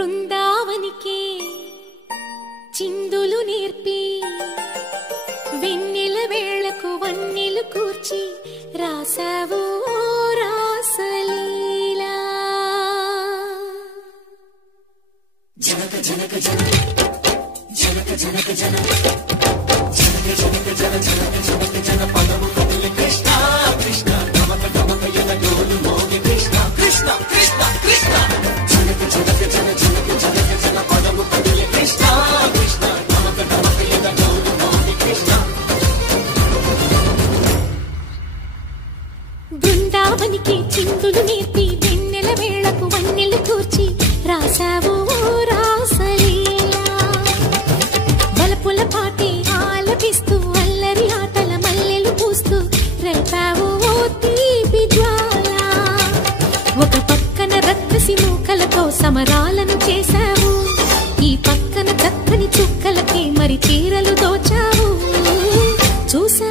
బృందావనికి చిందులు నేర్పి వెన్నెల వేళకు వన్నెలు కూర్చి రాసావు రాసలీలా జనక జనక జనక జనక జనక జనక జనక జనక జనక జనక జన పదము కదిలి కృష్ణ కృష్ణ గమక గమక యన డోలు మోగి కృష్ణ కృష్ణ కృష్ణ కృష్ణ జనక జనక జన జనక జనక జన పదము కదిలి కృష్ణ కృష్ణ గమక గమక యన డోలు మోగి కృష్ణ బృందావనికి చిందులు నేర్పి వెన్నెల వేళకు వన్నెలు కూర్చి రాసావు రాసలీలా బలపుల పాటి ఆలపిస్తూ అల్లరి ఆటల మల్లెలు పూస్తూ రేపావు తీపి జ్వాల ఒక పక్కన రక్కసి మూకలతో సమరాలను చేశావు ఈ పక్కన చక్కని చుక్కలకి మరి చీరలు దోచావు చూసా